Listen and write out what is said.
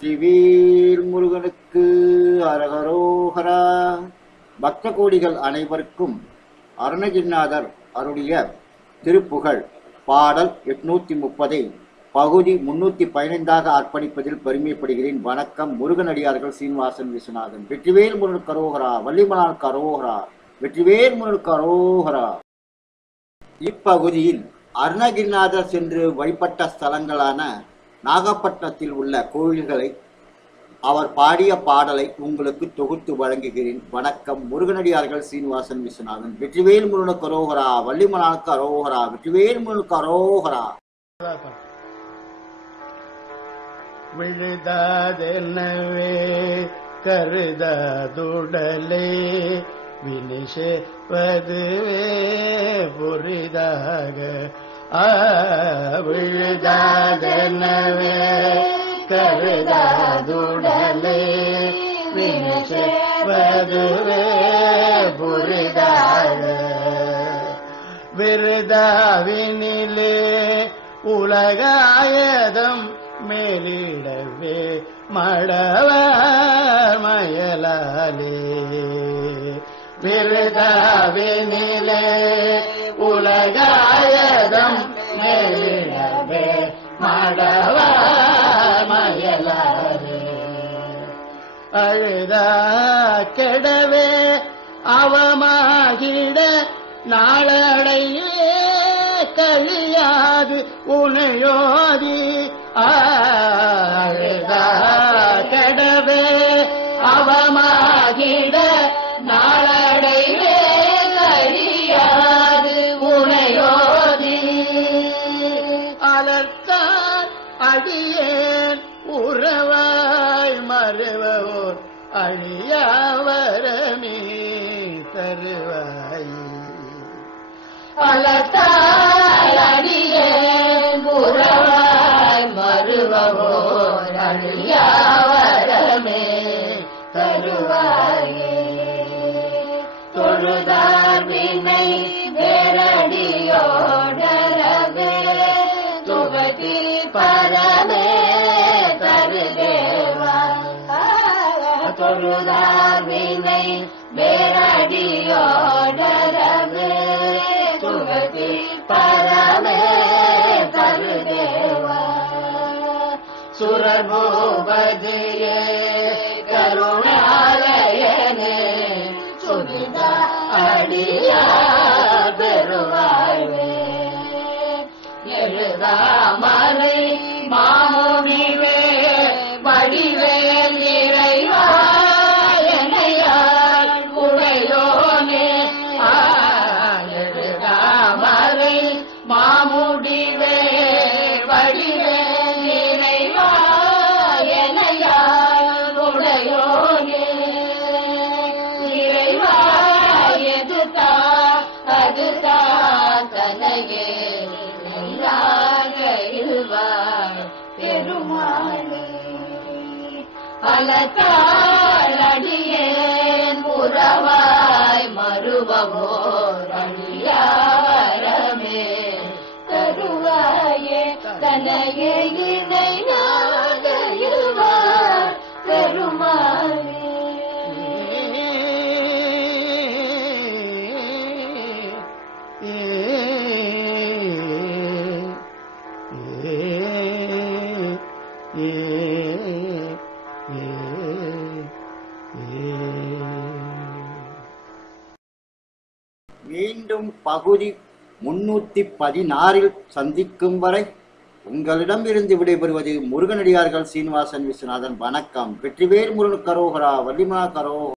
வெற்றிவேல் முருகனுக்கு அரகரோகரா. பக்த கோடிகள் அனைவருக்கும் அருணகிரிநாதர் அருளிய திருப்புகழ் பாடல் எட்நூத்தி முப்பதை பகுதி முன்னூத்தி பதினைந்தாக அர்ப்பணிப்பதில் பெருமைப்படுகிறேன். வணக்கம் முருகனடியார்கள் சீனிவாசன் விஸ்வநாதன். வெற்றிவேல் முருகனுக்கு அரோகரா வள்ளிமலான் கரோகரா வெற்றிவேல் முருகனுக்கு அரோகரா இப்பகுதியில் அருணகிரிநாதர் சென்று வழிபட்ட ஸ்தலங்களான நாகப்பட்டினத்தில் உள்ள கோயில்களை அவர் பாடிய பாடலை உங்களுக்கு தொகுத்து வழங்குகிறேன். வணக்கம். முருகனடியார்கள் சீனிவாசன் விஸ்வநாதன். வெற்றிவேல் முருகனுக்கு அரோகரா. வள்ளிமலானுக்கு அரோகரா. வெற்றிவேல் முருகனுக்கு அரோகரா. விழுதாதெனவே கருதாதுடலே வினிஷேவதுவே புரிதாக. விழுதா விழுதாதெனவே கருதாதுடலே வினிஷேவதுவே புரிதாக விருதாவினிலே உலகாயதம் மேலிடவே மடவ மயலாலே. விருதாவினிலே உலகாயதம் மேலிடவே அழுதா கெடவே அவமாகிட நாளடையே கழியாது உனையோதி. அழுதா மறுவோர் அழியாவரமே தருவாய். பலத்தால் அடியேன் புறவாய் மறுவவோர் அழியாவரமே தருவாயே. தொழுதார் வினை வேரடியோடரவே துகதி பரமே தொழுதார் வினை வேரடியோடரவே துகதி பரமே தருதேவா சுரபூபதியே கருணாலயனே. சுதிதா அடியா பெருவாழ்வே. எழுதாமலை அதுதா தனையே நல்லாக இல்வாய் பெருமாளே. அடியேன் புறவாய் மறுபவோர் தருவாயே தனையே மீண்டும் பகுதி முன்னூத்தி பதினாறில் சந்திக்கும் வரை உங்களிடம் இருந்து விடைபெறுவது முருகனடியார்கள் சீனிவாசன் விஸ்வநாதன். வணக்கம். வெற்றிவேல் முருகன் கரோகரா வல்லிமா கரோ